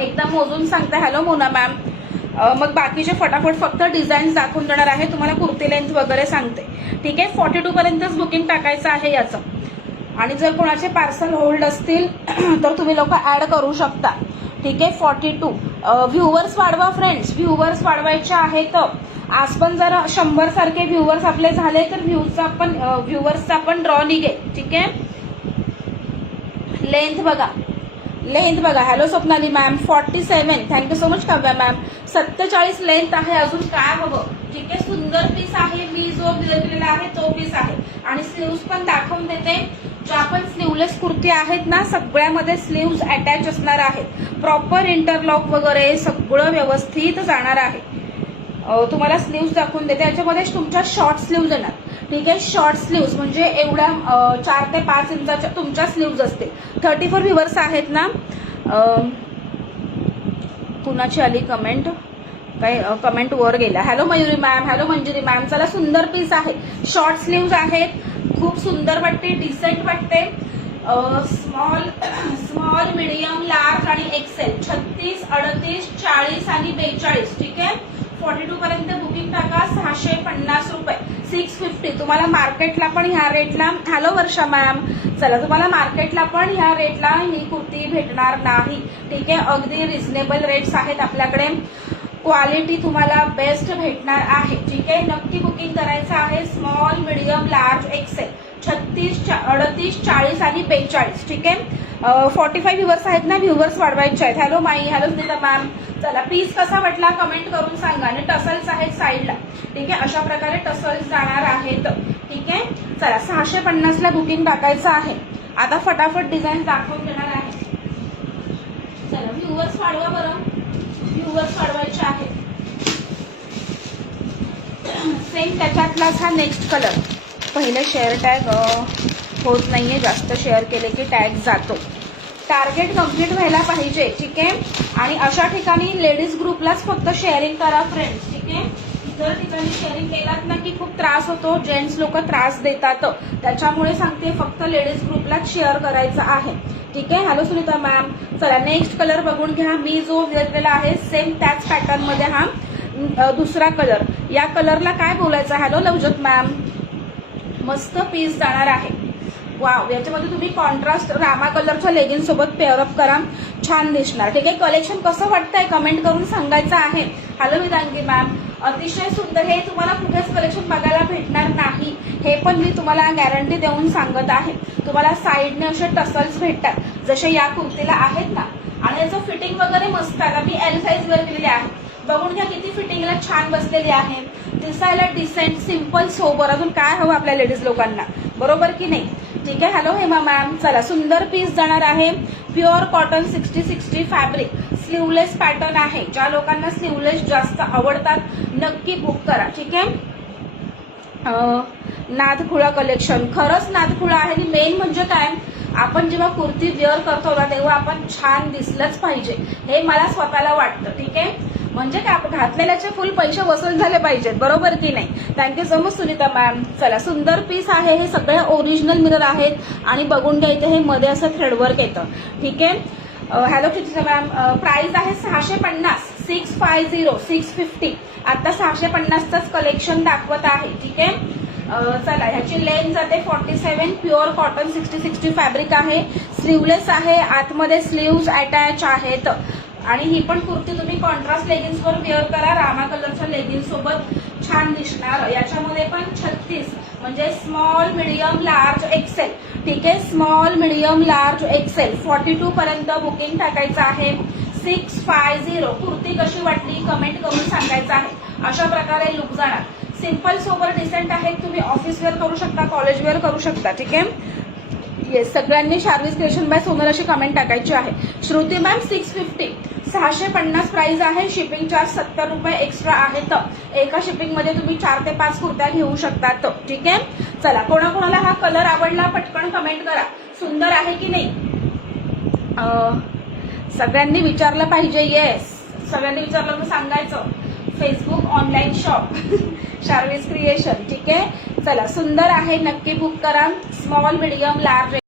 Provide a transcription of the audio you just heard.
एकदा मोजून सांगते. Hello Mona ma'am. मग बाकीचे फटाफट फक्त डिझाईन्स दाखवून देणार आहे, तुम्हाला कुर्ती लेंथ वगैरे सांगते. ठीक आहे, 42 पर्यंतच बुकिंग टाकायचं आहे याचं. आणि जर कोणाचे पार्सल होल्ड असतील तर तुम्ही लोक ऍड करू शकता. ठीक आहे, 42. व्ह्युअर्स वाढवा फ्रेंड्स, व्ह्युअर्स वाढवायचे आहेत. आज पण जर 100 सारखे व्ह्युअर्स आपले झाले तर व्ह्युअर्सचा पण ड्रॉ निघेल. ठीक आहे, लेंथ बघा. Hello Swapnali ma'am. 47. Thank you so much Kavya ma'am. 47 length आहे. अजून काय हवं? ठीक आहे, सुंदर पीस आहे. मी जो दिलेला आहे तो पीस आहे. आणि स्लीव्स पण दाखवून देते. ज्या पण स्लीवलेस कुर्ती आहेत ना, सगळ्यामध्ये स्लीव्स अटॅच असणार आहेत. प्रॉपर इंटरलॉक वगैरे सगळं व्यवस्थित जाणार आहे. तुम्हाला स्लीव्स दाखवून देते. याच्यामध्ये तुमच्या शॉर्ट स्लीव्ज येणार. ठीक आहे, शॉर्ट स्लीव्ज म्हणजे एवढ्या 4 ते 5 इंचाच्या तुमच्या स्लीव्ज असतील. 34 व्ह्युअर्स आहेत ना. कुणाची आली कमेंट? काही कमेंट वर गेला. हॅलो मयुरी मॅम, हॅलो मंजुरी मॅम. चला, सुंदर पीस आहे. शॉर्ट स्लीव्ज आहेत. खूप सुंदर वाटते, डिसेंट वाटते. स्मॉल मिडियम लार्ज आणि एक्सेल 36, 38, 40 आणि 42. ठीक आहे, 42 पर्यंत बुकिंग टाका. 650 रुपये. 650 तुम्हाला मार्केटला पण ह्या रेटला. हॅलो वर्षा मॅम. चला, तुम्हाला मार्केटला पण ह्या रेटला ही कुर्ती भेटणार नाही. ठीक आहे, अगदी रिझनेबल रेट्स आहेत आपल्याकडे. क्वालिटी तुम्हाला बेस्ट भेटणार आहे. ठीक आहे, नक्की बुकिंग करायचं आहे. स्मॉल मिडियम लार्ज एक्सेल 36, 38, 40 आणि 42. ठीक आहे, 45 व्ह्युअर्स आहेत ना, व्ह्युअर्स वाढवायचे आहेत. हॅलो माई, हॅलो स्मिता मॅम. चला, पीस कसा वाटला कमेंट करून सांगा. आणि टसल्स आहेत साईडला. ठीक आहे, अशा प्रकारे टसल्स जाणार आहेत. ठीक आहे, चला, 650 ला बुकिंग टाकायचं आहे. आता फटाफट डिझाईन दाखवून देणार आहे. चला, व्ह्युअर्स वाढवा बरं. व्ह्युअर्स वाढवायचे आहेत. सेम त्याच्यातलाच हा नेक्स्ट कलर. पहिले शेअर टॅग होत नाहीये, जास्त शेअर केले की टॅग जातो. टार्गेट कम्प्लीट व्हायला पाहिजे. ठीक आहे, आणि अशा ठिकाणी लेडीज ग्रुपलाच फक्त शेअरिंग करा फ्रेंड्स. ठीक आहे, इतर ठिकाणी शेअरिंग केलात ना की खूप त्रास होतो. जेंट्स लोक त्रास देतात. त्याच्यामुळे सांगते, फक्त लेडीज ग्रुपलाच शेअर करायचं आहे. ठीक आहे, हॅलो सुनीता मॅम. चला, नेक्स्ट कलर बघून घ्या. मी जो घेतलेला आहे सेम त्याच पॅटर्न मध्ये हा दुसरा कलर. या कलरला काय बोलायचं? हॅलो लवजत मॅम. मस्त पीस जाणार आहे. वाव, याच्यामध्ये तुम्ही कॉन्ट्रास्ट रामा कलरच्या लेगिन्स सोबत पेअरअप करा, छान दिसणार. ठीक आहे, कलेक्शन कसं वाटतंय कमेंट करून सांगायचं आहे. Hello Vidangi ma'am. अतिशय सुंदर. हे तुम्हाला कुठेच कलेक्शन बघायला भेटणार नाही, हे पण मी तुम्हाला गॅरंटी देऊन सांगत आहे. तुम्हाला साईडने असे टसल्स भेटतात जसे या कुर्तीला आहेत ना. आणि याचं फिटिंग वगैरे मस्त आहे. मी एल साईज वर केलेली आहे. बघून घ्या किती फिटिंगला छान बसलेली आहे. दिसायला डिसेंट, सिम्पल, सोबर. अजून काय हवं आपल्या लेडीज लोकांना, बरोबर की नाही? ठीक आहे, हॅलो हेमा मॅम. चला, सुंदर पीस जाणार आहे. Pure cotton 60-60 fabric. Sleeveless pattern आहे. ज्या लोकांना स्लीवलेस जास्त आवडतात नक्की बुक करा. ठीक आहे, नादखुळा कलेक्शन. खरंच नादखुळा आहे. आणि मेन म्हणजे काय, आपण जेव्हा कुर्ती वेअर करतो ना तेव्हा आपण छान दिसलंच पाहिजे, हे मला स्वतःला वाटतं. ठीक आहे, म्हणजे काय, आपण घातलेल्याचे फुल पैसे वसूल झाले पाहिजेत, बरोबर की नाही? Thank you so much Sunita ma'am. चला, सुंदर पीस आहे. हे सगळे ओरिजिनल मिरर आहेत. आणि बघून घ्यायचं, हे मध्ये असं थ्रेडवर्क येतं. ठीक आहे, हॅलो क्षितिजा मॅम. प्राइस आहे 650. 650, 650. आता 650च कलेक्शन दाखवत आहे. ठीक आहे, चला, ह्याची लेंथ जाते 47. प्युअर कॉटन 60-60 फॅब्रिक आहे. स्लीवलेस आहे. आतमध्ये स्लीव्ज अटॅच आहेत. आणि ही पण कुर्ती तुम्ही कॉन्ट्रास्ट लेगिन्स वर वेअर करा. रामा कलरच्या लेगिन्स सोबत छान दिसणार. याच्यामध्ये पण 36 म्हणजे स्मॉल मिडियम लार्ज एक्सेल. ठीक आहे, स्मॉल मिडियम लार्ज एक्सेल 42 पर्यंत बुकिंग टाकायचं आहे. 650. कुर्ती कशी वाटली कमेंट करून सांगायचं आहे. अशा प्रकारे लुक जाणार. सिंपल, सोबर, डिसेंट आहे. तुम्ही ऑफिस वेअर करू शकता, कॉलेज वेअर करू शकता. ठीक आहे, येस, सगळ्यांनी शार्विस क्रिएशन बाय सोनल अशी कमेंट टाकायची आहे. श्रुती मॅम 650. 650 प्राइस आहे. शिपिंग चार्ज 70 रुपये एक्स्ट्रा आहेत. एका शिपिंग मध्ये तुम्ही 4 ते 5 कुर्त्या घेऊ शकतात. ठीक आहे, चला, कोणाकोणाला हा कलर आवडला पटकन कमेंट करा. सुंदर आहे की नाही? सगळ्यांनी विचारलं पाहिजे. येस, सगळ्यांनी विचारलं तर सांगायचं. Facebook online shop Sharvis creation. ठीक आहे, चला, सुंदर आहे. नक्की बुक करा. Small, medium, large